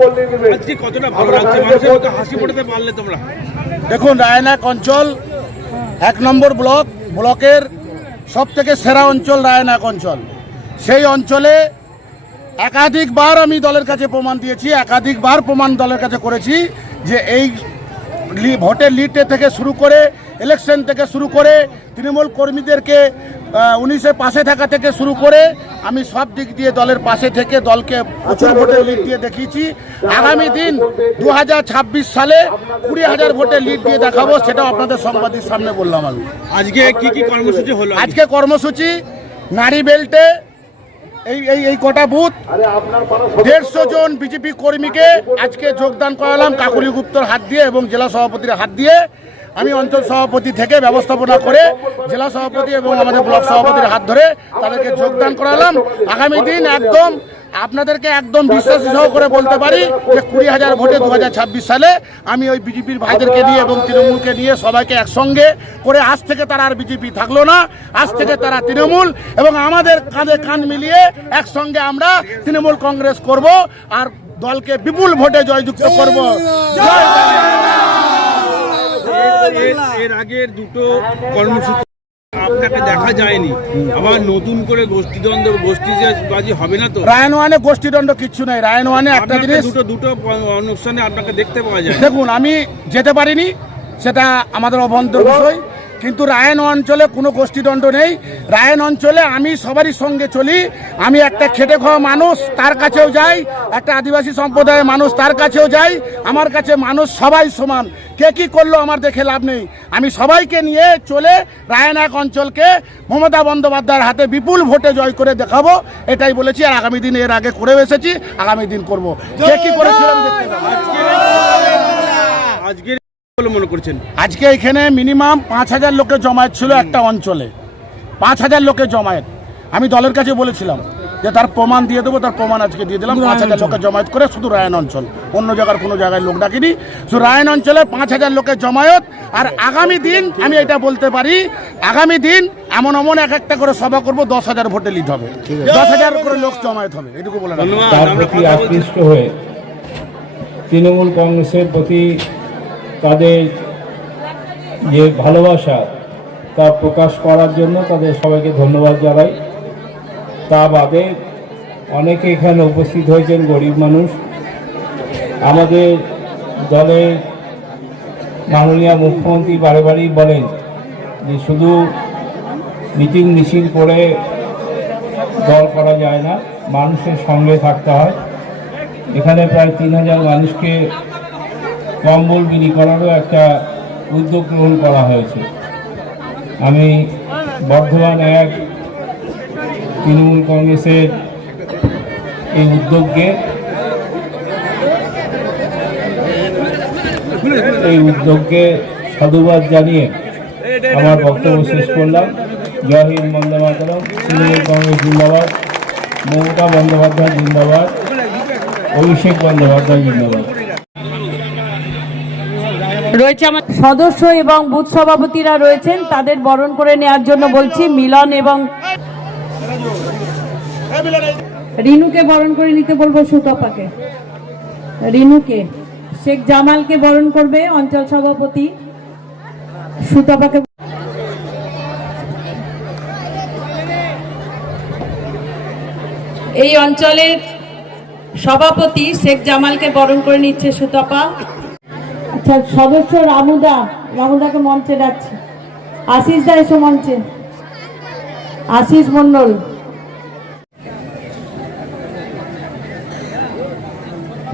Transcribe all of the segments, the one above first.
আজকে কতটা ভালো লাগছে? মানুষের মুখে হাসি ফোটাতে পারলে তোমরা। দেখুন রায়নাক অঞ্চল এক নম্বর ব্লক ব্লকের সব থেকে সেরা অঞ্চল রায়নাক অঞ্চল সেই অঞ্চলে একাধিকবার আমি দলের কাছে প্রমাণ দিয়েছি একাধিকবার প্রমাণ দলের কাছে করেছি যে এই লি- ভোটের লিডে থেকে শুরু করে ইলেকশন থেকে শুরু করে তৃণমূল কর্মীদেরকে উনিশের পাশে থাকা থেকে শুরু করে আমি সব দিক দিয়ে দলের পাশে থেকে দলকে প্রচুর ভোটের লিড দিয়ে দেখিয়েছি। আগামী দিন দু সালে কুড়ি হাজার ভোটের লিড দিয়ে দেখাবো সেটাও আপনাদের সংবাদের সামনে বললাম আমি। আজকে কি কি কর্মসূচি হলো আজকে? কর্মসূচি নারী বেল্টে এই এই এই কটা বুথ দেড়শো জন বিজেপি কর্মীকে আজকে যোগদান করালাম কাকুলি গুপ্তর হাত দিয়ে এবং জেলা সভাপতির হাত দিয়ে। আমি অঞ্চল সভাপতি থেকে ব্যবস্থাপনা করে জেলা সভাপতি এবং আমাদের ব্লক সভাপতির হাত ধরে তাদেরকে যোগদান করালাম। আগামী দিন একদম আপনাদেরকে একদম বিশ্বাস সহ করে বলতে পারি যে কুড়ি হাজার ভোটে দু হাজার ছাব্বিশ সালে আমি ওই বিজেপির ভাইদেরকে নিয়ে এবং তৃণমূলকে নিয়ে সবাইকে একসঙ্গে করে আজ থেকে তারা আর বিজেপি থাকল না। আজ থেকে তারা তৃণমূল এবং আমাদের কাঁধে কান মিলিয়ে একসঙ্গে আমরা তৃণমূল কংগ্রেস করব আর দলকে বিপুল ভোটে জয়যুক্ত করব। এর- আগের দুটো কর্মসূচি আপনাকে দেখা যায়নি। আবার নতুন করে গোষ্ঠীদ্বন্দ্ব হবে না তো? রায়ন ওয়ানে গোষ্ঠীদণ্ড কিচ্ছু নেই। রায়ন ওয়ানে একটা আপনাকে জিনিস দুটো দুটো অনুষ্ঠানে আপনাকে দেখতে পাওয়া যায় দেখুন আমি যেতে পারিনি সেটা আমাদের অভ্যন্তর বিষয়। কিন্তু রায়ন অঞ্চলে কোনো গোষ্ঠীদণ্ড নেই। রায়ন অঞ্চলে আমি সবারই সঙ্গে চলি। আমি একটা খেটে খাওয়া মানুষ, তার কাছেও যাই। একটা আদিবাসী সম্প্রদায়ের মানুষ, তার কাছেও যাই। আমার কাছে মানুষ সবাই সমান। কে কি করল আমার দেখে লাভ নেই। আমি সবাইকে নিয়ে চলে রায়ন এক অঞ্চলকে মমতা বন্দ্যোপাধ্যায়ের হাতে বিপুল ভোটে জয় করে দেখাবো। এটাই বলেছি, আর আগামী দিন এর আগে করে এসেছি, আগামী দিন করব। কে কি করেছিল আমি দেখতে পাবো। মনে করছেন? আজকে এখানে মিনিমাম পাঁচ হাজার লোকের জমায়েত ছিল একটা অঞ্চলে। পাঁচ হাজার লোকের জমায়েত। আমি দলের কাছে বলেছিলাম যে তার প্রমাণ দিয়ে দেবো তার প্রমাণ আজকে দিয়ে দিলাম। পাঁচ হাজার লোকের জমায়েত করে শুধু রায়ন অঞ্চল। অন্য জায়গার কোনো জায়গায় লোক ডাকিনি। শুধু রায়ন অঞ্চলে পাঁচ হাজার লোকের জমায়েত। আর আগামী দিন আমি এটা বলতে পারি আগামী দিন এমন এমন এক একটা করে সভা করব দশ হাজার ভোটে লিড হবে। দশ হাজার করে লোক জমায়েত হবে এটুকু বলে তার প্রতি আকৃষ্ট হয়ে তৃণমূল কংগ্রেসের প্রতি তাদের যে ভালোবাসা তা প্রকাশ করার জন্য তাদের সবাইকে ধন্যবাদ জানাই। তা বাদে অনেকে এখানে উপস্থিত হয়েছেন, গরিব মানুষ। আমাদের দলের মাননীয় মুখ্যমন্ত্রী বারে বারেই বলেন যে শুধু মিটিং মিছিল করে দল করা যায় না, মানুষের সঙ্গে থাকতে হয়। এখানে প্রায় তিন হাজার মানুষকে কম্বল বিলি করারও একটা উদ্যোগ গ্রহণ করা হয়েছে। আমি বর্ধমান এক তৃণমূল কংগ্রেসের এই উদ্যোগকে এই উদ্যোগকে সাধুবাদ জানিয়ে আমার বক্তব্য শেষ করলাম। জয় হিন্দ, বন্দে মাতরম। তৃণমূল কংগ্রেস জিন্দাবাদ। মমতা বন্দ্যোপাধ্যায় জিন্দাবাদ। অভিষেক বন্দ্যোপাধ্যায় জিন্দাবাদ। রয়েছে আমার সদস্য এবং বুথ সভাপতিরা রয়েছেন, তাদের বরণ করে নেওয়ার জন্য বলছি, মিলন এবং রিনুকে বরণ করে নিতে বলব সুতপাকে। রিনুকে, শেখ জামালকে বরণ করবে অঞ্চল সভাপতি সুতপাকে। এই অঞ্চলের সভাপতি শেখ জামালকে বরণ করে নিচ্ছে সুতপা। সদস্য রামুদা, রামুদাকে মঞ্চে ডাকছে। আশিস দা এসো মঞ্চে। আশিস মন্ডল।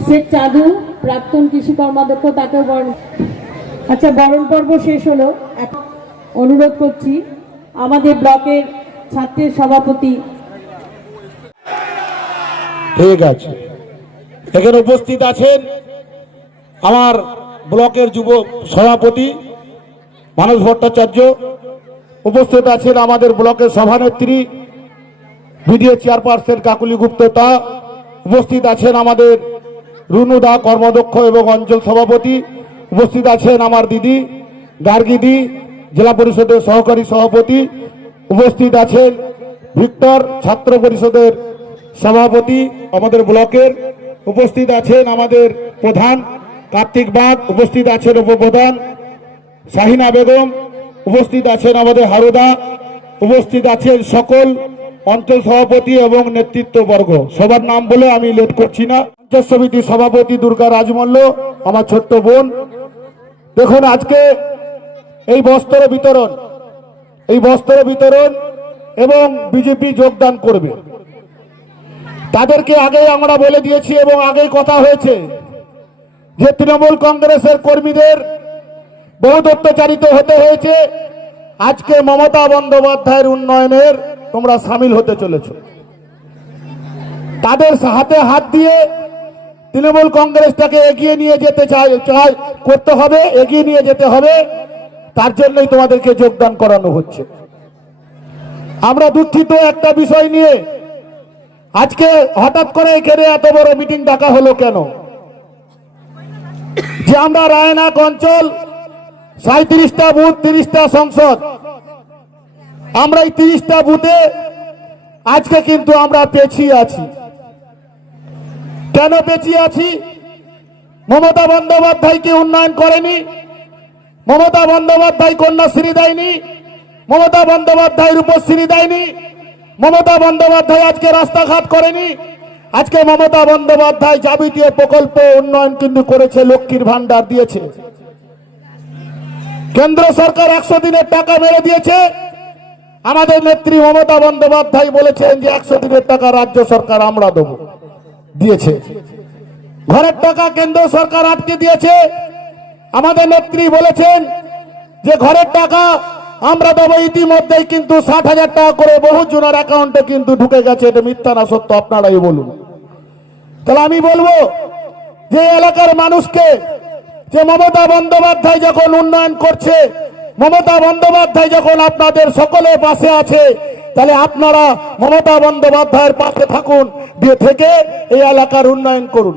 শেখ চাঁদু, প্রাক্তন কৃষি কর্মাধ্যক্ষ তাকেও বরণ আচ্ছা বরণ পর্ব শেষ হলো। অনুরোধ করছি, আমাদের ব্লকের ছাত্রের সভাপতি ঠিক আছে। এখানে উপস্থিত আছেন আমার ব্লকের যুব সভাপতি মানস ভট্টাচার্য উপস্থিত আছেন আমাদের ব্লকের সভানেত্রী, বিডিও চেয়ারপারসন কাকুলি গুপ্ততা উপস্থিত আছেন আমাদের রুনু দা কর্মদক্ষ এবং অঞ্চল সভাপতি উপস্থিত আছেন আমার দিদি, গার্গিদি, জেলা পরিষদের সহকারী সভাপতি উপস্থিত আছেন ভিক্টর, ছাত্র পরিষদের সভাপতি আমাদের ব্লকের উপস্থিত আছেন আমাদের প্রধান কার্তিক বাগ উপস্থিত আছেন উপপ্রধান, শাহিনা বেগম উপস্থিত আছেন আমাদের হারুদা, উপস্থিত আছেন সকল অঞ্চল সভাপতি এবং নেতৃত্ববর্গ। সবার নাম বলে আমি লেট করছি না। পঞ্চায়েত সমিতি সভাপতি দুর্গা রাজমল্ল, আমার ছোট্ট বোন। দেখুন, আজকে এই বস্ত্র বিতরণ, এই বস্ত্র বিতরণ এবং বিজেপি যোগদান করবে। তাদেরকে আগে আমরা বলে দিয়েছি এবং আগেই কথা হয়েছে। যে তৃণমূল কংগ্রেসের কর্মীদের বহুত অত্যাচারিত হতে হয়েছে। আজকে মমতা বন্দ্যোপাধ্যায়ের উন্নয়নের তোমরা সামিল হতে চলেছ। তাদের হাতে হাত দিয়ে তৃণমূল কংগ্রেসটাকে এগিয়ে নিয়ে যেতে চাই করতে হবে, এগিয়ে নিয়ে যেতে হবে। তার জন্যই তোমাদেরকে যোগদান করানো হচ্ছে। আমরা দুঃখিত একটা বিষয় নিয়ে। আজকে হঠাৎ করে এখানে এত বড় মিটিং ডাকা হলো কেন? যে আমরা রায়নাক অঞ্চল সাঁত্রিশটা বুথ, তিরিশটা সংসদ। আমরা এই তিরিশটা বুথে আজকে কিন্তু আমরা পেছিয়ে আছি। কেন পেছিয়ে আছি? মমতা বন্দ্যোপাধ্যায়কে উন্নয়ন করেনি, মমতা বন্দ্যোপাধ্যায় কন্যাশ্রী দেয়নি, মমতা বন্দ্যোপাধ্যায় রূপশ্রী দেয়নি, মমতা বন্দ্যোপাধ্যায় আজকে রাস্তাঘাট করেনি আজকে মমতা বন্দ্যোপাধ্যায় যাবতীয় প্রকল্প উন্নয়ন কিন্তু করেছে, লক্ষ্মীর ভান্ডার দিয়েছে। কেন্দ্র সরকার একশো দিনের টাকা মেরে দিয়েছে। আমাদের নেত্রী মমতা বন্দ্যোপাধ্যায় বলেছেন যে একশো দিনের টাকা রাজ্য সরকার আমরা দেবো, দিয়েছে। ঘরের টাকা কেন্দ্র সরকার আটকে দিয়েছে। আমাদের নেত্রী বলেছেন যে ঘরের টাকা আমরা দেবো ইতিমধ্যেই, কিন্তু ষাট হাজার টাকা করে বহু জনের অ্যাকাউন্টে কিন্তু ঢুকে গেছে, এটা মিথ্যা না সত্য, আপনারাই বলুন। তাহলে আমি বলব যে এলাকার মানুষকে, যে মমতা বন্দ্যোপাধ্যায় যখন উন্নয়ন করছে, মমতা বন্দ্যোপাধ্যায় যখন আপনাদের সকলের পাশে আছে, তাহলে আপনারা মমতা বন্দ্যোপাধ্যায়ের পাশে থাকুন, দিয়ে থেকে এই এলাকার উন্নয়ন করুন।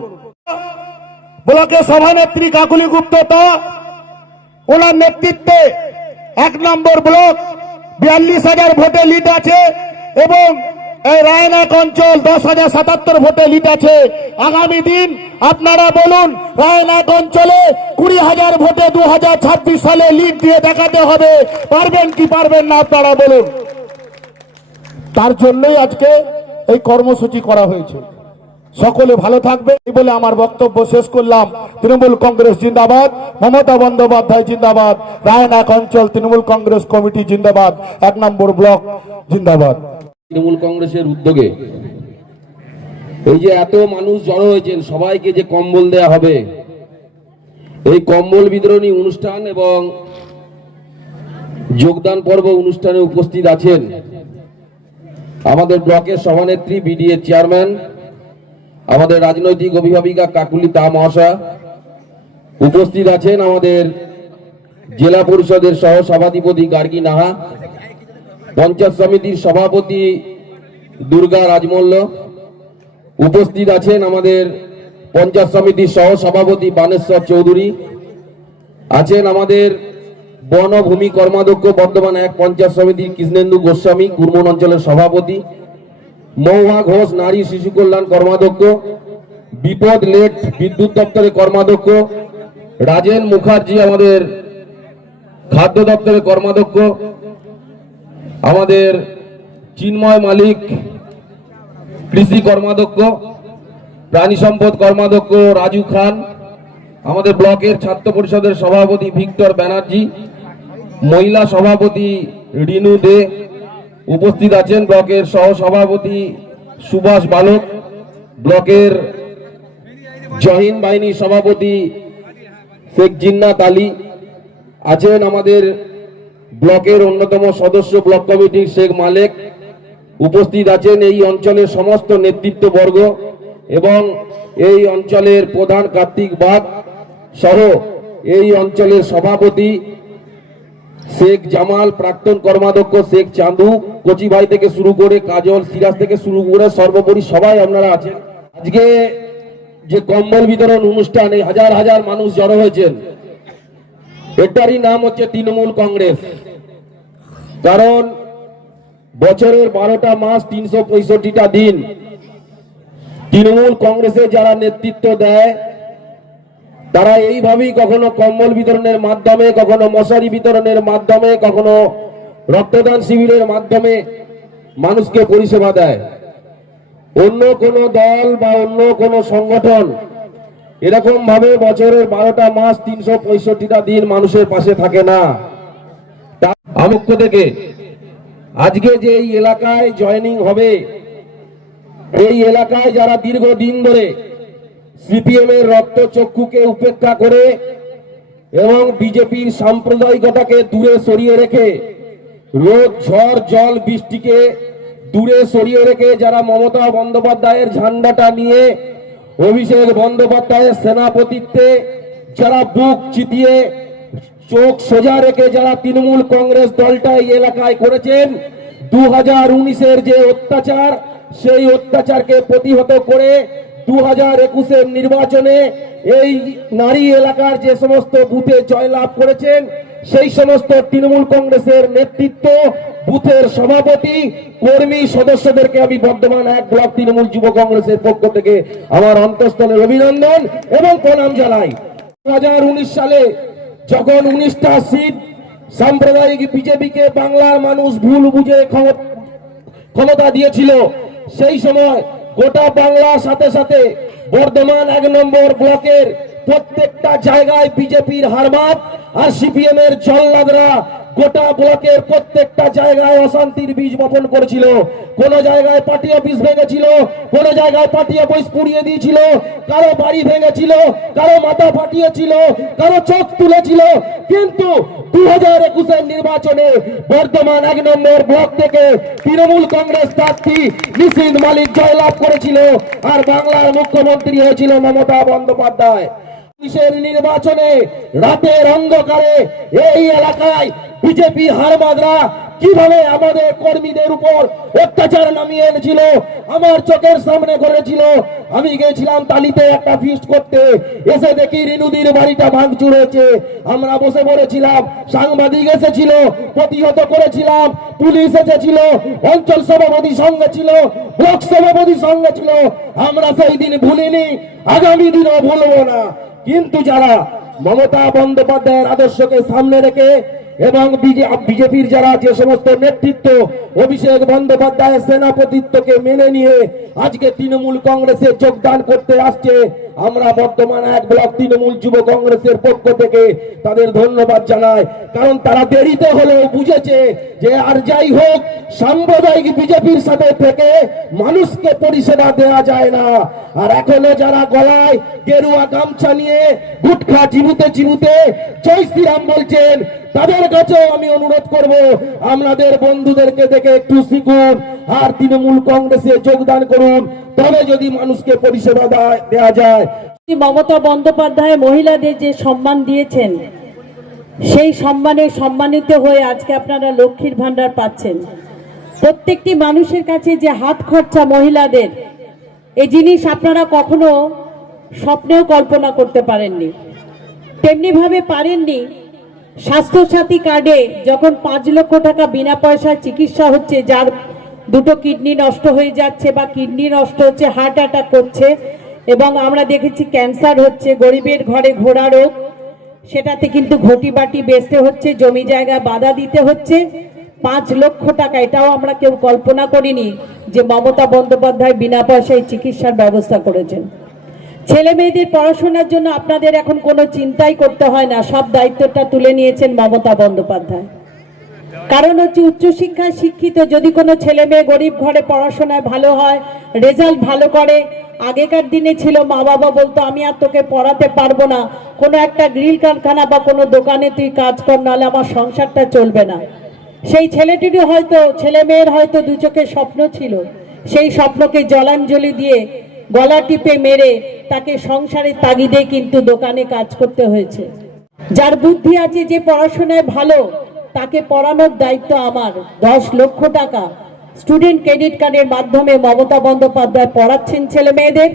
ব্লকের সভানেত্রী কাকুলি গুপ্ত তা ওনার নেতৃত্বে এক নম্বর ব্লক, বিয়াল্লিশ হাজার ভোটে লিড আছে, এবং এই রায়নাক অঞ্চল দশ হাজার সাতাত্তর ভোটে লিড আছে আগামী দিন আপনারা বলুন রায়নাক অঞ্চলে কুড়ি হাজার ভোটে দু হাজার ছাব্বিশ সালে লিড দিয়ে দেখাতে হবে। পারবেন কি পারবেন না আপনারা বলুন। তার জন্যই আজকে এই কর্মসূচি করা হয়েছে। সকলে ভালো থাকবে এই বলে আমার বক্তব্য শেষ করলাম। তৃণমূল কংগ্রেস জিন্দাবাদ, মমতা বন্দ্যোপাধ্যায় জিন্দাবাদ রায়নাক অঞ্চল তৃণমূল কংগ্রেস কমিটি জিন্দাবাদ, এক নম্বর ব্লক জিন্দাবাদ। তৃণমূল কংগ্রেসের উদ্যোগে। এই যে এত মানুষ জড়ো হয়েছেন, সবাইকে যে কম্বল দেয়া হবে, এই কম্বল বিতরণী অনুষ্ঠান এবং যোগদান পর্ব অনুষ্ঠানে উপস্থিত আছেন আমাদের ব্লকের সভানেত্রী, বিডিএ চেয়ারম্যান, আমাদের রাজনৈতিক অভিভাবিকা কাকুলি তা মহাশয়া। উপস্থিত আছেন আমাদের জেলা পরিষদের সহ সভাধিপতি গার্গী নাহা। পঞ্চায়েত সমিতির সভাপতি দুর্গা রাজমল্ল। উপস্থিত আছেন আমাদের পঞ্চায়েত সমিতির সহ সভাপতি বানেশ্বর চৌধুরী। আছেন আমাদের বনভূমি কর্মাধ্যক্ষ বর্ধমান এক পঞ্চায়েত সমিতির কৃষ্ণেন্দু গোস্বামী, কুরমন অঞ্চলের সভাপতি। মৌহা ঘোষ, নারী শিশু কল্যাণ কর্মাধ্যক্ষ। বিপদ লেট বিদ্যুৎ দপ্তরের কর্মাধ্যক্ষ। রাজেন মুখার্জি আমাদের খাদ্য দপ্তরের কর্মাধ্যক্ষ। আমাদের চিন্ময় মালিক, কৃষি কর্মাধ্যক্ষ, প্রাণী সম্পদ কর্মাধ্যক্ষ রাজু খান, আমাদের ব্লকের ছাত্র পরিষদের সভাপতি ভিক্টর ব্যানার্জি, মহিলা সভাপতি রিনু দে উপস্থিত আছেন ব্লকের সহ সভাপতি সুভাষ বালক, ব্লকের জহিন বাহিনী সভাপতি শেখ জিন্নাত আলী, আছেন আমাদের ব্লকের অন্যতম সদস্য ব্লক কমিটির শেখ মালেক উপস্থিত আছেন এই অঞ্চলের সমস্ত নেতৃত্ববর্গ এবং এই অঞ্চলের প্রধান কার্তিক বাগ সহ এই অঞ্চলের সভাপতি শেখ জামাল, প্রাক্তন কর্মাধ্যক্ষ শেখ চাঁদু কচি ভাই থেকে শুরু করে কাজল, সিরাজ থেকে শুরু করে সর্বোপরি সবাই আপনারা আছেন। আজকে যে কম্বল বিতরণ অনুষ্ঠানে হাজার হাজার মানুষ জড়ো হয়েছেন। এটারই নাম হচ্ছে তৃণমূল কংগ্রেস। কারণ বছরের বারোটা মাস তিনশো পঁয়ষট্টিটা দিন তৃণমূল কংগ্রেসে যারা নেতৃত্ব দেয়, তারা এইভাবেই কখনো কম্বল বিতরণের মাধ্যমে, কখনো মশারি বিতরণের মাধ্যমে, কখনো রক্তদান শিবিরের মাধ্যমে মানুষকে পরিষেবা দেয়। অন্য কোনো দল বা অন্য কোনো সংগঠন এরকম ভাবে বছরের বারোটা মাস তিনশো পঁয়ষট্টিটা দিন মানুষের পাশে থাকে না। আমক্ষ থেকে আজকে যে এই এলাকায় জয়েনিং হবে, এই এলাকায় যারা দীর্ঘদিন ধরে সিপিএম এর রক্ত চক্ষুকে উপেক্ষা করে এবং বিজেপির সাম্প্রদায়িকতাকে দূরে সরিয়ে রেখে, রোদ, ঝড়, জল, বৃষ্টিকে দূরে সরিয়ে রেখে যারা মমতা বন্দ্যোপাধ্যায়ের ঝান্ডাটা নিয়ে অভিষেক বন্দ্যোপাধ্যায়ের সেনাপতিত্বে যারা বুক চিতিয়ে চোখ সোজা রেখে যারা তৃণমূল কংগ্রেস দলটা এই এলাকায় করেছেন দু হাজার উনিশের যে অত্যাচার, সেই অত্যাচারকে প্রতিহত করে দু হাজার একুশের নির্বাচনে এই নারী এলাকার যে সমস্ত বুথে জয়লাভ করেছেন সেই সমস্ত তৃণমূল কংগ্রেসের নেতৃত্ব, বুথের সভাপতি, কর্মী সদস্যদেরকে আমি বর্ধমান এক ব্লক তৃণমূল যুব কংগ্রেসের পক্ষ থেকে আমার অন্তঃস্থলের অভিনন্দন এবং প্রণাম জানাই। দু হাজার উনিশ সালে যখন উনিশটা সিট সাম্প্রদায়িক বিজেপিকে বাংলার মানুষ ভুল বুঝে ক্ষমতা দিয়েছিল, সেই সময় গোটা বাংলার সাথে সাথে বর্ধমান এক নম্বর ব্লকের প্রত্যেকটা জায়গায় বিজেপির হারমাত আর সিপিএম এর জল্লাদরা গোটা ব্লকের প্রত্যেকটা জায়গায় অশান্তির বীজ বপন করেছিল। কোন জায়গায় পার্টি অফিস ভেঙেছিল, কোন জায়গায় পার্টি অফিস পুড়িয়ে দিয়েছিল, কারও বাড়ি ভেঙেছিল, কারও মাথা ফাটিয়েছিল, কারও চোখ তুলেছিল। কিন্তু দু হাজার একুশের নির্বাচনে বর্ধমান এক নম্বর ব্লক থেকে তৃণমূল কংগ্রেস প্রার্থী নিশিত মালিক জয়লাভ করেছিল আর বাংলার মুখ্যমন্ত্রী হয়েছিল মমতা বন্দ্যোপাধ্যায়। পুলিশের নির্বাচনে রাতের অন্ধকারে এই এলাকায় বিজেপি হারমাদরা কীভাবে আমাদের কর্মীদের উপর অত্যাচার নামিয়ে এনেছিল, আমার চোখের সামনে করেছিল আমি গেছিলাম তালিতে একটা ফিস্ট করতে, এসে দেখি রিনুদির বাড়িটা ভাঙচুর হয়েছে। আমরা বসে পড়েছিলাম, সাংবাদিক এসেছিল, প্রতিহত করেছিলাম, পুলিশ এসেছিল, অঞ্চল সভাপতি সঙ্গে ছিল, ব্লক সভাপতি সঙ্গে ছিল। আমরা সেই দিন ভুলিনি, আগামী দিনও ভুলবো না। কিন্তু যারা মমতা বন্দ্যোপাধ্যায়ের আদর্শকে সামনে রেখে এবং বিজেপির যারা যে সমস্ত নেতৃত্ব, অভিষেক বন্দ্যোপাধ্যায়ের সেনাপতিত্বকে মেনে নিয়ে আজকে তৃণমূল কংগ্রেসে যোগদান করতে আসছে আমরা বর্তমান এক ব্লক তৃণমূল যুব কংগ্রেসের পক্ষ থেকে তাদের ধন্যবাদ জানাই। কারণ তারা দেরিতে হলেও বুঝেছে যে আর যাই হোক, সাম্প্রদায়িক বিজেপির সাথে থেকে মানুষকে পরিষেবা দেওয়া যায় না। আর এখনও যারা গলায় গেরুয়া গামছা নিয়ে গুটখা চিবুতে চিবুতে জয় শ্রীরাম বলছেন, তাদের কাছেও আমি অনুরোধ করব আপনাদের বন্ধুদেরকে দেখে একটু শিখুন আর তৃণমূল কংগ্রেসে যোগদান করুন। তবে যদি মানুষকে পরিষেবা দেয়- দেওয়া যায় মমতা বন্দ্যোপাধ্যায় মহিলাদের যে সম্মান দিয়েছেন, সেই সম্মানে সম্মানিত হয়ে আজকে আপনারা লক্ষ্মীর ভান্ডার পাচ্ছেন। প্রত্যেকটি মানুষের কাছে যে হাত খরচা মহিলাদের এই জিনিস আপনারা কখনো স্বপ্নেও কল্পনা করতে পারেননি। তেমনিভাবে পারেননি, স্বাস্থ্যসাথী কার্ডে যখন পাঁচ লক্ষ টাকা বিনা পয়সায় চিকিৎসা হচ্ছে, যার দুটো কিডনি নষ্ট হয়ে যাচ্ছে বা কিডনি নষ্ট হচ্ছে, হার্ট অ্যাটাক করছে এবং আমরা দেখেছি ক্যান্সার হচ্ছে, গরিবের ঘরে ঘোড়া রোগ, সেটাতে কিন্তু ঘটি বাটি বেচতে হচ্ছে, জমি জায়গায় বাধা দিতে হচ্ছে। পাঁচ লক্ষ টাকা, এটাও আমরা কেউ কল্পনা করিনি যে মমতা বন্দ্যোপাধ্যায় বিনা পয়সায় চিকিৎসার ব্যবস্থা করেছেন। ছেলে মেয়েদের পড়াশোনার জন্য আপনাদের এখন কোনো চিন্তাই করতে হয় না, সব দায়িত্বটা তুলে নিয়েছেন মমতা বন্দ্যোপাধ্যায়। কারণ হচ্ছে উচ্চশিক্ষায় শিক্ষিত, যদি কোনো ছেলে মেয়ে গরিব ঘরে পড়াশোনায় ভালো হয়, রেজাল্ট ভালো করে, আগেকার দিনে ছিল মা বাবা বলতো, আমি আর তোকে পড়াতে পারব না। কোনো একটা গ্রিল কারখানা বা কোনো দোকানে তুই কাজ কর, নাহলে আমার সংসারটা চলবে না। সেই ছেলেটিরও হয়তো, ছেলে মেয়ের হয়তো দু চোখের স্বপ্ন ছিল। সেই স্বপ্নকে জলাঞ্জলি দিয়ে গলা টিপে মেরে তাকে সংসারের তাগিদে কিন্তু দোকানে কাজ করতে হয়েছে। যার বুদ্ধি আছে যে পড়াশোনায় ভালো তাকে পড়ানোর দায়িত্ব আমার। দশ লক্ষ টাকা। স্টুডেন্ট ক্রেডিট কার্ডের মাধ্যমে মমতা বন্দ্যোপাধ্যায় পড়াচ্ছেন ছেলে মেয়েদের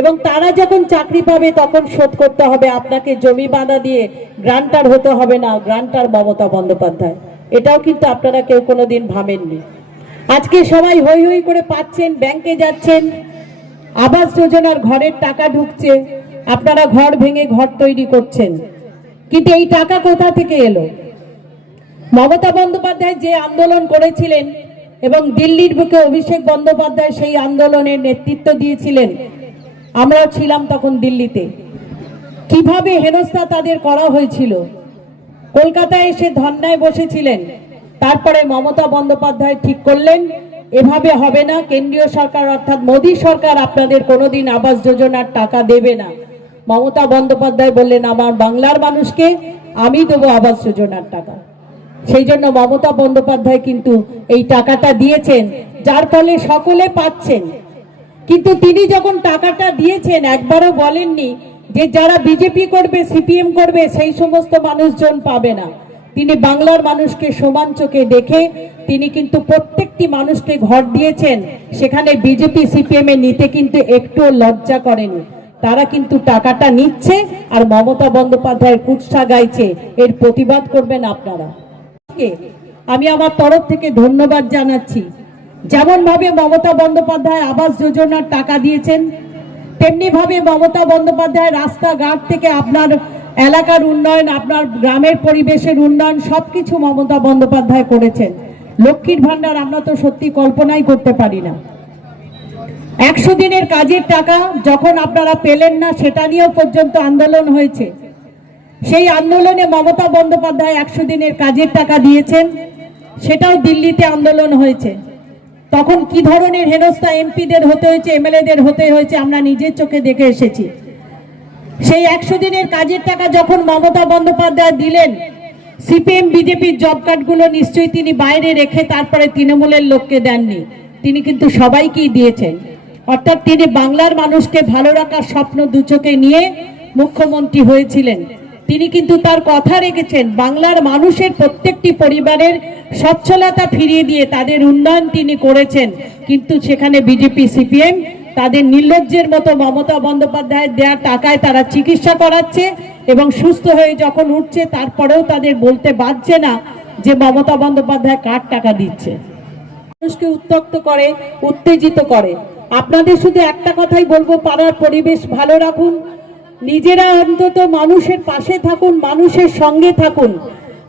এবং তারা যখন চাকরি পাবে তখন শোধ করতে হবে। আপনাকে জমি বাঁধা দিয়ে গ্রান্টার হতে হবে না, গ্রান্টার মমতা বন্দ্যোপাধ্যায়। এটাও কিন্তু আপনারা কেউ কোনোদিন ভাবেননি। আজকে সবাই হই হই করে পাচ্ছেন, ব্যাংকে যাচ্ছেন। আবাস যোজনার ঘরের টাকা ঢুকছে। আপনারা ঘর ভেঙে ঘর তৈরি করছেন। কিন্তু এই টাকা কোথা থেকে এলো? মমতা বন্দ্যোপাধ্যায় যে আন্দোলন করেছিলেন এবং দিল্লির বুকে অভিষেক বন্দ্যোপাধ্যায় সেই আন্দোলনের নেতৃত্ব দিয়েছিলেন, আমরাও ছিলাম তখন দিল্লিতে। কীভাবে হেনস্থা তাদের করা হয়েছিল? কলকাতায় এসে ধর্নায় বসেছিলেন, তারপরে মমতা বন্দ্যোপাধ্যায় ঠিক করলেন, এভাবে হবে না, কেন্দ্রীয় সরকার অর্থাৎ মোদী সরকার আপনাদের কোনোদিন আবাস যোজনার টাকা দেবে না। মমতা বন্দ্যোপাধ্যায় বললেন, আমার বাংলার মানুষকে আমি দেবো আবাস যোজনার টাকা। সেই জন্য মমতা বন্দ্যোপাধ্যায় কিন্তু এই টাকাটা দিয়েছেন, যার ফলে সকলে পাচ্ছেন। কিন্তু তিনি যখন টাকাটা দিয়েছেন, একবারও বলেননি যে যারা বিজেপি করবে, সিপিএম করবে, সেই সমস্ত মানুষজন পাবে না। তিনি বাংলার মানুষকে সমান চোখে দেখে তিনি কিন্তু প্রত্যেকটি মানুষকে ঘর দিয়েছেন। সেখানে বিজেপি, সিপিএম এ নিতে কিন্তু একটু লজ্জা করেনি। তারা কিন্তু টাকাটা নিচ্ছে আর মমতা বন্দ্যোপাধ্যায়ের কুৎসা গাইছে। এর প্রতিবাদ করবেন আপনারা। কে আমি আমার তরফ থেকে ধন্যবাদ জানাচ্ছি। যেমন ভাবে মমতা বন্দ্যোপাধ্যায় আবাস যোজনার টাকা দিয়েছেন তেমনি ভাবে মমতা বন্দ্যোপাধ্যায় রাস্তাঘাট থেকে আপনার এলাকার উন্নয়ন, আপনার গ্রামের পরিবেশের উন্নয়ন সবকিছু মমতা বন্দ্যোপাধ্যায় করেছেন। লক্ষ্মীর ভান্ডার আমরা তো সত্যি কল্পনাই করতে পারি না। একশো দিনের কাজের টাকা যখন আপনারা পেলেন না, সেটা নিয়েও পর্যন্ত আন্দোলন হয়েছে। সেই আন্দোলনে মমতা বন্দ্যোপাধ্যায় একশো দিনের কাজের টাকা দিয়েছেন, সেটাও দিল্লিতে আন্দোলন হয়েছে। তখন কি ধরনের হেনস্থা এমপিদের হতে হয়েছে, এমএলএদের হতে হয়েছে, আমরা নিজের চোখে দেখে এসেছি। সেই একশো দিনের কাজের টাকা যখন মমতা বন্দ্যোপাধ্যায় দিলেন, সিপিএম, বিজেপির জব কার্ডগুলো নিশ্চয়ই তিনি বাইরে রেখে তারপরে তৃণমূলের লোককে দেননি। তিনি কিন্তু সবাইকেই দিয়েছেন। অর্থাৎ তিনি বাংলার মানুষকে ভালো রাখার স্বপ্ন দুচোখে নিয়ে মুখ্যমন্ত্রী হয়েছিলেন। তিনি কিন্তু তার কথা রেখেছেন, বাংলার মানুষের প্রত্যেকটি পরিবারের সচ্ছলতা ফিরিয়ে দিয়ে তাদের উন্নয়ন তিনি করেছেন। কিন্তু সেখানে বিজেপি, সিপিএম তাদের নির্লজ্জের মতো মমতা বন্দ্যোপাধ্যায়ের দেওয়া টাকায় তারা চিকিৎসা করাচ্ছে এবং সুস্থ হয়ে যখন উঠছে, তারপরেও তাদের বলতে বাধছে না যে মমতা বন্দ্যোপাধ্যায় কার টাকা দিচ্ছে। মানুষকে উত্তক্ত করে, উত্তেজিত করে। আপনাদের শুধু একটা কথাই বলব, পাড়ার পরিবেশ ভালো রাখুন। নিজেরা অন্তত মানুষের পাশে থাকুন, মানুষের সঙ্গে থাকুন।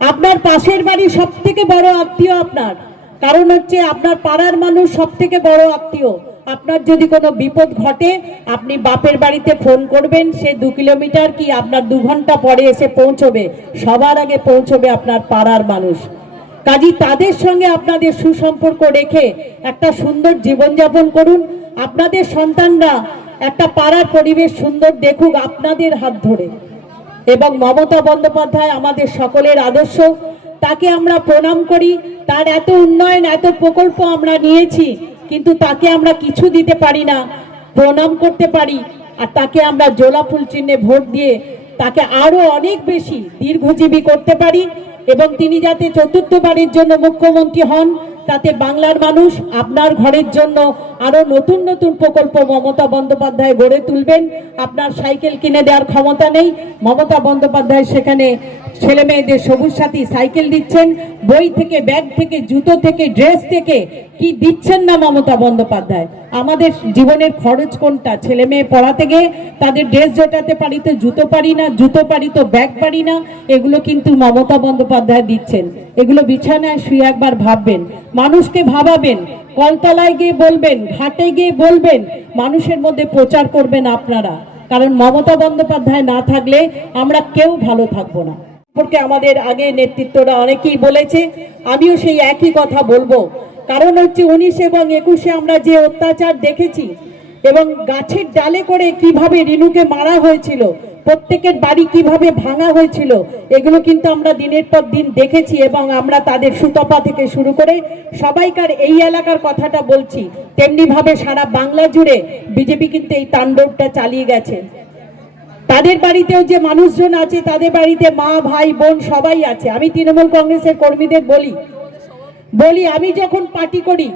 আপনার পাশের বাড়ি সব থেকে বড় আত্মীয় আপনার। কারণ হচ্ছে আপনার পাড়ার মানুষ সব থেকে বড় আত্মীয়। আপনার যদি কোনো বিপদ ঘটে, আপনি বাপের বাড়িতে ফোন করবেন, সে দু কিলোমিটার কি আপনার দু ঘণ্টা পরে এসে পৌঁছবে? সবার আগে পৌঁছবে আপনার পাড়ার মানুষ। কাজী তাদের সঙ্গে আপনাদের সুসম্পর্ক রেখে একটা সুন্দর জীবনযাপন করুন। আপনাদের সন্তানরা একটা পাড়ার পরিবেশ সুন্দর দেখুক আপনাদের হাত ধরে। এবং মমতা বন্দ্যোপাধ্যায় আমাদের সকলের আদর্শ, তাকে আমরা প্রণাম করি। তার এত উন্নয়ন, এত প্রকল্প আমরা নিয়েছি, কিন্তু তাকে আমরা কিছু দিতে পারি না, প্রণাম করতে পারি। আর তাকে আমরা জোলা ফুল চিহ্নে ভোট দিয়ে তাকে আরও অনেক বেশি দীর্ঘজীবী করতে পারি। এবং তিনি যাতে চতুর্থবারের জন্য মুখ্যমন্ত্রী হন তাতে বাংলার মানুষ আপনার ঘরের জন্য আরও নতুন নতুন প্রকল্প মমতা বন্দ্যোপাধ্যায় গড়ে তুলবেন। আপনার সাইকেল কিনে দেওয়ার ক্ষমতা নেই। মমতা বন্দ্যোপাধ্যায় সেখানে ছেলে মেয়েদের সবুজ সাথী সাইকেল দিচ্ছেন। বই থেকে, ব্যাগ থেকে, জুতো থেকে, ড্রেস থেকে কি দিচ্ছেন না মমতা বন্দ্যোপাধ্যায়? আমাদের জীবনের খরচ কোনটা? ছেলে মেয়ে পড়াতে গিয়ে তাদের ড্রেস জোটাতে পারি তো, জুতো পারি না, জুতো পারি তো, ব্যাগ পারি না, এগুলো কিন্তু মমতা বন্দ্যোপাধ্যায় দিচ্ছেন। এগুলো বিছানায় শুয়ে একবার ভাববেন। মানুষকে ভাবাবেন, কলতলায় গিয়ে বলবেন, ঘাটে গিয়ে বলবেন, মানুষের মধ্যে প্রচার করবেন আপনারা। কারণ মমতা বন্দ্যোপাধ্যায় না থাকলে আমরা কেউ ভালো থাকব না। সম্পর্কে আমাদের আগে নেতৃত্বরা অনেকেই বলেছে, আমিও সেই একই কথা বলব। কারণ হচ্ছে উনিশ এবং একুশে আমরা যে অত্যাচার দেখেছি এবং গাছের ডালে করে কীভাবে রিনুকে মারা হয়েছিল প্রত্যেকের বাড়ি কীভাবে ভাঙা হয়েছিল, এগুলো কিন্তু আমরা দিনের পর দিন দেখেছি এবং আমরা তাদের সুতপা থেকে শুরু করে সবাইকার এই এলাকার কথাটা বলছি। তেমনি ভাবে সারা বাংলা জুড়ে বিজেপি কিন্তু এই তাণ্ডবটা চালিয়ে গেছে। তাদের বাড়িতেও যে মানুষজন আছে, তাদের বাড়িতে মা, ভাই, বোন সবাই আছে। আমি তৃণমূল কংগ্রেসের কর্মীদের বলি বলি আমি যখন পার্টি করি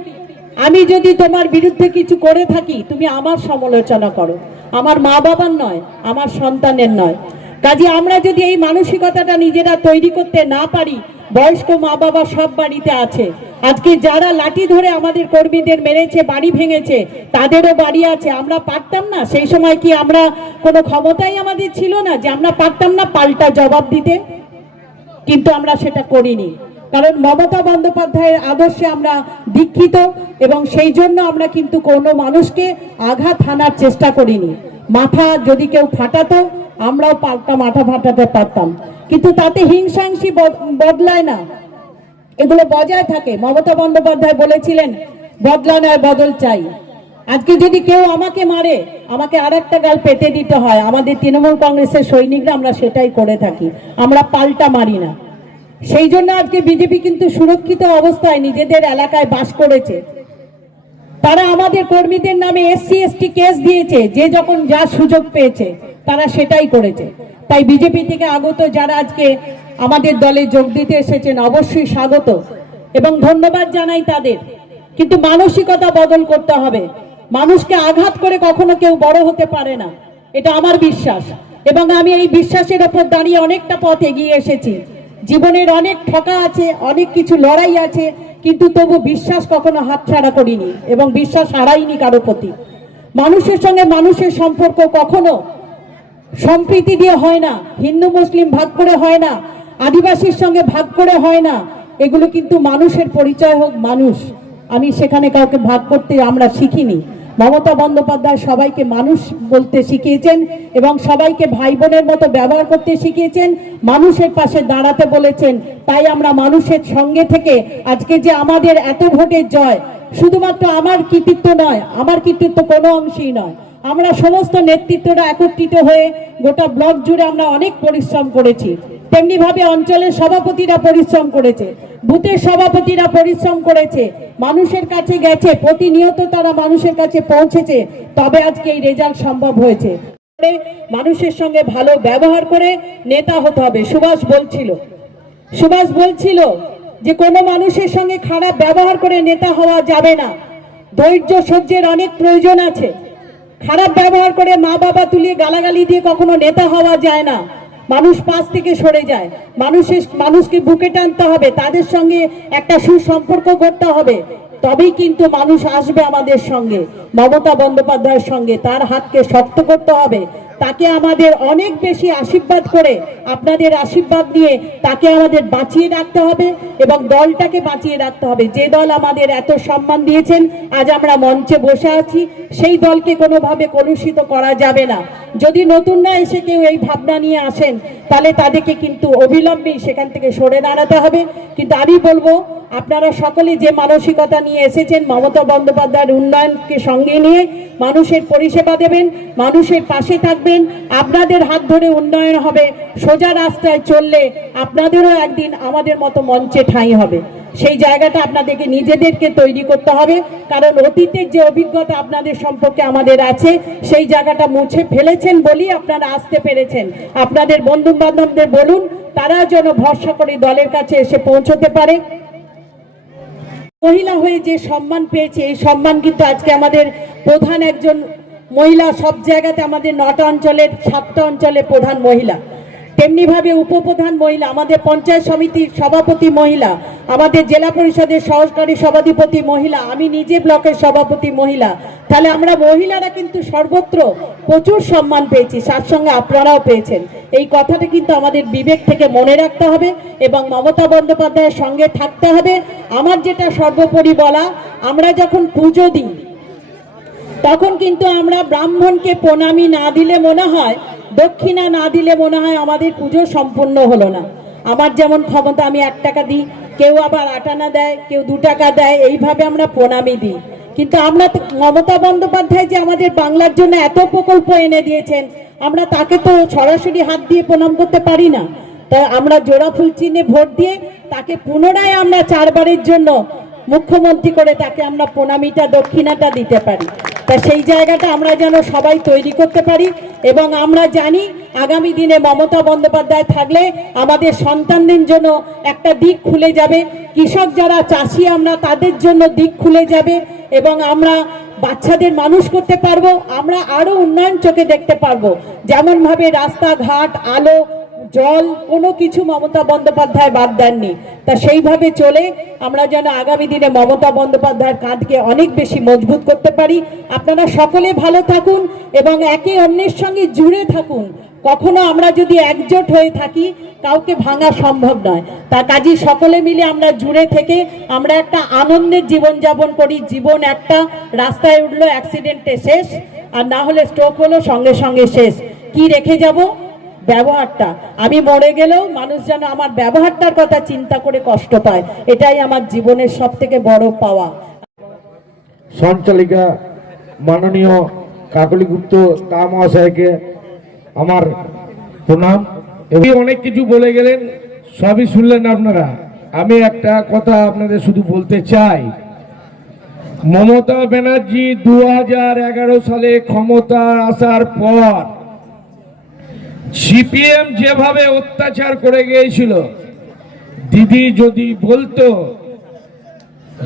আমি যদি তোমার বিরুদ্ধে কিছু করে থাকি, তুমি আমার সমালোচনা করো। আমার মা বাবার নয়, আমার সন্তানের নয়। কাজে আমরা যদি এই মানসিকতাটা নিজেরা তৈরি করতে না পারি, বয়স্ক মা বাবা সব বাড়িতে আছে। আজকে যারা লাঠি ধরে আমাদের কর্মীদের মেরেছে, বাড়ি ভেঙেছে, তাদেরও বাড়ি আছে। আমরা পারতাম না। সেই সময় কি আমরা কোনো ক্ষমতাই আমাদের ছিল না যে আমরা পারতাম না পাল্টা জবাব দিতে? কিন্তু আমরা সেটা করিনি। কারণ মমতা বন্দ্যোপাধ্যায়ের আদর্শে আমরা দীক্ষিত এবং সেই জন্য আমরা কিন্তু কোনো মানুষকে আঘাত হানার চেষ্টা করিনি। মাথা যদি কেউ ফাটাতো, আমরাও পাল্টা মাথা ফাটাতে পারতাম। কিন্তু তাতে বদ- বদলায় না। এগুলো বজায় থাকে। মমতা বন্দ্যোপাধ্যায় বলেছিলেন বদলা নয় বদল চাই। আজকে যদি কেউ আমাকে মারে, আমাকে আর একটা গাল পেতে দিতে হয়। আমাদের তৃণমূল কংগ্রেসের সৈনিকরা আমরা সেটাই করে থাকি। আমরা পাল্টা মারি না। সেই জন্য আজকে বিজেপি কিন্তু সুরক্ষিত অবস্থায় নিজেদের এলাকায় বাস করেছে। তারা আমাদের কর্মীদের নামে এসসি, এসটি কেস দিয়েছে, যে যখন যা সুযোগ পেয়েছে, তারা সেটাই করেছে। তাই বিজেপি থেকে আগত যারা আজকে আমাদের দলে যোগ দিতে এসেছেন, অবশ্যই স্বাগত এবং ধন্যবাদ জানাই তাদের। কিন্তু মানসিকতা বদল করতে হবে। মানুষকে আঘাত করে কখনো কেউ বড় হতে পারে না। এটা আমার বিশ্বাস। এবং আমি এই বিশ্বাসের ওপর দাঁড়িয়ে অনেকটা পথ এগিয়ে এসেছি। জীবনের অনেক ঠকা আছে, অনেক কিছু লড়াই আছে, কিন্তু তবু বিশ্বাস কখনো হাতছাড়া করিনি এবং বিশ্বাস হারাইনি কারও প্রতি। মানুষের সঙ্গে মানুষের সম্পর্ক কখনো সম্প্রীতি দিয়ে হয় না, হিন্দু, মুসলিম ভাগ করে হয় না, আদিবাসীর সঙ্গে ভাগ করে হয় না, এগুলো কিন্তু মানুষের পরিচয় হোক মানুষ। আমি সেখানে কাউকে ভাগ করতে আমরা শিখিনি। মমতা বন্দ্যোপাধ্যায় সবাইকে মানুষ বলতে শিখিয়েছেন এবং সবাইকে ভাই বোনের মতো ব্যবহার করতে শিখিয়েছেন, মানুষের পাশে দাঁড়াতে বলেছেন। তাই আমরা মানুষের সঙ্গে থেকে আজকে যে আমাদের এত ভোটের জয়, শুধুমাত্র আমার কৃতিত্ব নয়, আমার কৃতিত্ব কোনো অংশেই নয়। আমরা সমস্ত নেতৃত্বরা একত্রিত হয়ে গোটা ব্লক জুড়ে আমরা অনেক পরিশ্রম করেছি। তেমনি ভাবে অঞ্চলের সভাপতিরা পরিশ্রম করেছে, বুথের সভাপতিরা পরিশ্রম করেছে, মানুষের কাছে গেছে, প্রতিনিয়ত তারা মানুষের কাছে পৌঁছেছে, তবে আজকে এই রেজাল্ট সম্ভব হয়েছে। মানুষের সঙ্গে ভালো ব্যবহার করে নেতা হতে হবে, সুভাষ বলছিল। সুভাষ বলছিল যে, কোনো মানুষের সঙ্গে খারাপ ব্যবহার করে নেতা হওয়া যাবে না। ধৈর্য সহ্যের অনেক প্রয়োজন আছে। খারাপ ব্যবহার করে মা বাবা তুলিয়ে গালাগালি দিয়ে কখনো নেতা হওয়া যায় না। মানুষ পাশ থেকে সরে যায়। মানুষের, মানুষকে বুকে টানতে হবে, তাদের সঙ্গে একটা সুসম্পর্ক করতে হবে। তবেই কিন্তু মানুষ আসবে আমাদের সঙ্গে। মমতা বন্দ্যোপাধ্যায়ের সঙ্গে তার হাতকে শক্ত করতে হবে। তাকে আমাদের অনেক বেশি আশীর্বাদ করে আপনাদের আশীর্বাদ নিয়ে তাকে আমাদের বাঁচিয়ে রাখতে হবে এবং দলটাকে বাঁচিয়ে রাখতে হবে। যে দল আমাদের এত সম্মান দিয়েছেন, আজ আমরা মঞ্চে বসে আছি, সেই দলকে কোনোভাবে কলুষিত করা যাবে না। যদি নতুনরা এসে কেউ এই ভাবনা নিয়ে আসেন, তাহলে তাদেরকে কিন্তু অবিলম্বেই সেখান থেকে সরে দাঁড়াতে হবে। কিন্তু আমি বলব, আপনারা সকলে যে মানসিকতা নিয়ে এসেছেন, মমতা বন্দ্যোপাধ্যায়ের উন্নয়নকে সঙ্গে নিয়ে মানুষের পরিষেবা দেবেন, মানুষের পাশে থাকবেন। আপনাদের হাত ধরে উন্নয়ন হবে, সোজা রাস্তায় চললে আপনাদেরও একদিন আমাদের মতো মঞ্চে ঠাঁই হবে। সেই জায়গাটা আপনাদেরকে নিজেদেরকে তৈরি করতে হবে, কারণ অতীতের যে অভিজ্ঞতা আপনাদের সম্পর্কে আমাদের আছে, সেই জায়গাটা মুছে ফেলেছেন বলেই আপনারা আসতে পেরেছেন। আপনাদের বন্ধু বান্ধবদের বলুন, তারা যেন ভরসা করে দলের কাছে এসে পৌঁছতে পারে। মহিলা হয়ে যে সম্মান পেয়েছে, এই সম্মান কিন্তু আজকে আমাদের প্রধান একজন মহিলা সব জায়গাতে আমাদের নটা অঞ্চলের সাতটা অঞ্চলে প্রধান মহিলা। তেমনিভাবে উপপ্রধান মহিলা, আমাদের পঞ্চায়েত সমিতির সভাপতি মহিলা, আমাদের জেলা পরিষদের সহকারী সভাধিপতি মহিলা, আমি নিজে ব্লকের সভাপতি মহিলা। তাহলে আমরা মহিলারা কিন্তু সর্বত্র প্রচুর সম্মান পেয়েছি তার সঙ্গে আপনারাও পেয়েছেন। এই কথাটা কিন্তু আমাদের বিবেক থেকে মনে রাখতে হবে এবং মমতা বন্দ্যোপাধ্যায়ের সঙ্গে থাকতে হবে। আমার যেটা সর্বোপরি বলা, আমরা যখন পুজো দিই, তখন কিন্তু আমরা ব্রাহ্মণকে প্রণামী না দিলে মনে হয় দক্ষিণা না দিলে মনে হয় আমাদের পুজো সম্পূর্ণ হলো না। আমার যেমন ক্ষমতা, আমি এক টাকা দিই, কেউ আবার আটানা দেয়, কেউ দু টাকা দেয়, এইভাবে আমরা প্রণামী দিই। কিন্তু আমরা তো মমতা বন্দ্যোপাধ্যায় যে আমাদের বাংলার জন্য এত প্রকল্প এনে দিয়েছেন, আমরা তাকে তো সরাসরি হাত দিয়ে প্রণাম করতে পারি না। তাই আমরা জোড়া ফুল চিহ্নে ভোট দিয়ে তাকে পুনরায় আমরা চারবারের জন্য মুখ্যমন্ত্রী করে তাকে আমরা প্রণামীটা, দক্ষিণাটা দিতে পারি। তা সেই জায়গাটা আমরা যেন সবাই তৈরি করতে পারি এবং আমরা জানি আগামী দিনে মমতা বন্দ্যোপাধ্যায় থাকলে আমাদের সন্তানদের জন্য একটা দিক খুলে যাবে। কৃষক যারা চাষি আমরা তাদের জন্য দিক খুলে যাবে এবং আমরা বাচ্চাদের মানুষ করতে পারব, আমরা আরও উন্নয়ন চোখে দেখতে পারব। যেমনভাবে রাস্তাঘাট, আলো জল, কোনো কিছু মমতা বন্দ্যোপাধ্যায় বাদ দেননি। তা সেইভাবে চলে আমরা যেন আগামী দিনে মমতা বন্দ্যোপাধ্যায়ের কাঁধকে অনেক বেশি মজবুত করতে পারি। আপনারা সকলে ভালো থাকুন এবং একে অন্যের সঙ্গে জুড়ে থাকুন। কখনো আমরা যদি একজোট হয়ে থাকি, কাউকে ভাঙা সম্ভব নয়। তার কাজে সকলে মিলে আমরা জুড়ে থেকে আমরা একটা আনন্দের জীবনযাপন করি। জীবন একটা, রাস্তায় উঠল অ্যাক্সিডেন্টে শেষ। আর না হলে স্ট্রোক হলো, সঙ্গে সঙ্গে শেষ। কি রেখে যাব? ব্যবহারটা। আমি মরে গেলেও মানুষ যেন আমার ব্যবহারটার কথা চিন্তা করে কষ্ট পায়, এটাই আমার জীবনের সব থেকে বড় পাওয়া। সঞ্চালিকা মাননীয় কাকলি গুপ্ত তা মহাশয়কে আমার প্রণাম। অনেক কিছু বলে গেলেন, সবই শুনলেন আপনারা। আমি একটা কথা আপনাদের শুধু বলতে চাই। মমতা ব্যানার্জি দু হাজার এগারো সালে ক্ষমতা আসার পর সিপিএম যেভাবে অত্যাচার করে গিয়েছিল, দিদি যদি বলতো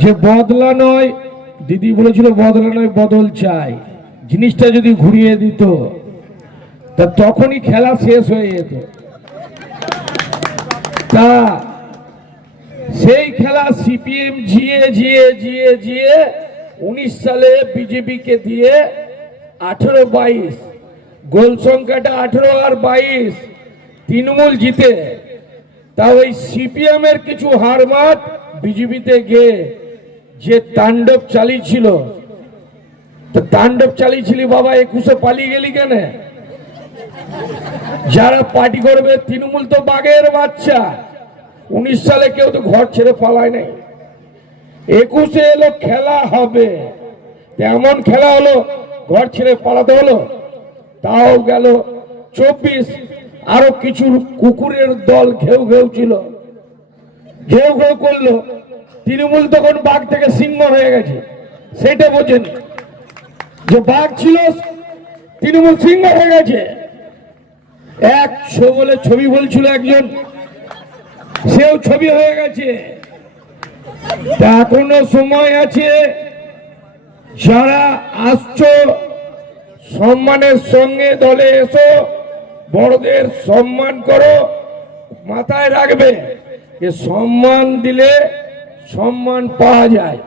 যে বদলা নয়, দিদি বলেছিল বদলা নয়, বদল চাই। জিনিসটা যদি ঘুরিয়ে দিত, তা তখনই খেলা শেষ হয়ে যেত। তা সেই খেলা সিপিএম জিয়ে জিয়ে জিয়ে জিয়ে উনিশ সালে বিজেপিকে দিয়ে আঠেরো বাইশ গোল সংখ্যাটা আঠেরো আর বাইশ। তৃণমূল জিতে। তা ওই সিপিএম এর কিছু হারমাত বিজেপিতে গিয়ে যে তাণ্ডব চালিয়েছিল। তো তাণ্ডব চালিয়েছিলি বাবা, একুশে পালিয়ে গেলি কেন? যারা পার্টি করবে, তৃণমূল তো বাঘের বাচ্চা। উনিশ সালে কেউ তো ঘর ছেড়ে পালায় নাই। একুশে এলো, খেলা হবে। এমন খেলা হলো, ঘর ছেড়ে পালাতে হলো। তাও গেল। চব্বিশ আরও কিছু কুকুরের দল ঘেউ ঘেউ ছিল। ঘেউ ঘেউ করল। তৃণমূল তখন বাঘ থেকে সিংহ হয়ে গেছে। সেটা বোঝেন। যে বাঘ ছিল, তৃণমূল সিংহ হয়ে গেছে। এক বলে ছবি বলছিল একজন। সেও ছবি হয়ে গেছে। এখনও সময় আছে। যারা আসছো সম্মানের সঙ্গে দলে এসো, বড়দের সম্মান করো, মাথায় রাখবে যে সম্মান দিলে সম্মান পাওয়া যায়।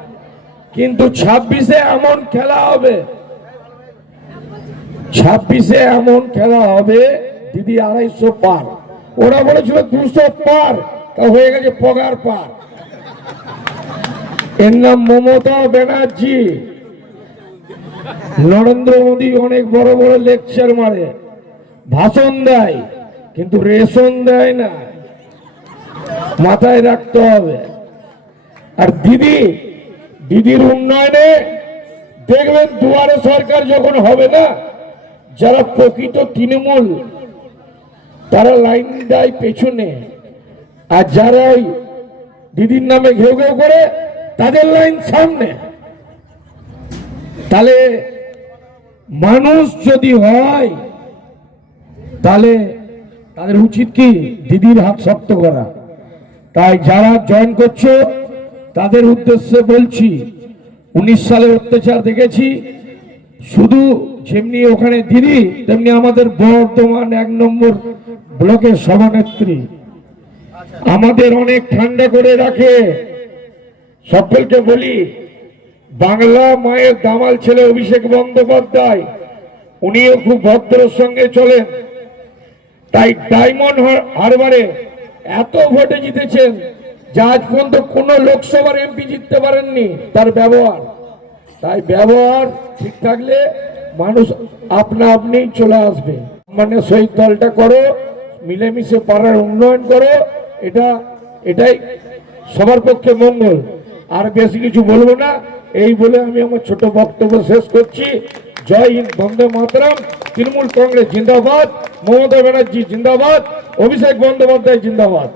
কিন্তু ছাব্বিশে এমন খেলা হবে, ছাব্বিশে এমন খেলা হবে, দিদি আড়াইশো পার। ওরা বলেছিল দুশো পার, তা হয়ে গেছে পগার পার। এর নাম মমতা ব্যানার্জি। নরেন্দ্র মোদী অনেক বড় বড় লেকচার মারে, ভাষণ দেয়, কিন্তু রেশন দেয় না। মাথায় রাখতে হবে। আর দিদি, দিদির উন্নয়নে দেখবেন দুয়ারে সরকার যখন হবে না, যারা প্রকৃত তৃণমূল, তারা লাইন দেয় পেছনে। আর যারা ওই দিদির নামে ঘেউ ঘেউ করে, তাদের লাইন সামনে। তাহলে মানুষ যদি হয়, তাহলে তাদের উচিত কি? দিদির হাত শক্ত করা। তাই যারা জয়েন করছ, তাদের উদ্দেশ্যে বলছি, উনিশ সালের অত্যাচার দেখেছি। শুধু যেমনি ওখানে দিদি, তেমনি আমাদের বর্ধমান এক নম্বর ব্লকের সভানেত্রী। আমাদের অনেক ঠান্ডা করে রাখে। সকলকে বলি বাংলা মায়ের দামাল ছেলে অভিষেক বন্দ্যোপাধ্যায়, উনিও খুব ভদ্রের সঙ্গে চলেন। তাই ডায়মন্ড হারবারে এত ভোটে জিতেছেন যা আজ পর্যন্ত কোন লোকসভার এমপি জিততে পারেননি তার ব্যবহার। তাই ব্যবহার ঠিক থাকলে মানুষ আপনা আপনি চলে আসবে। মানে শহীদ দলটা করো, মিলেমিশে পাড়ার উন্নয়ন করো, এটা এটাই সবার পক্ষে মঙ্গল। আর বেশি কিছু বলব না। এই বলে আমি আমার ছোট বক্তব্য শেষ করছি। জয় হিন্দ, বন্দে মাতরম। তৃণমূল কংগ্রেস জিন্দাবাদ, মমতা ব্যানার্জি জিন্দাবাদ, অভিষেক বন্দ্যোপাধ্যায় জিন্দাবাদ।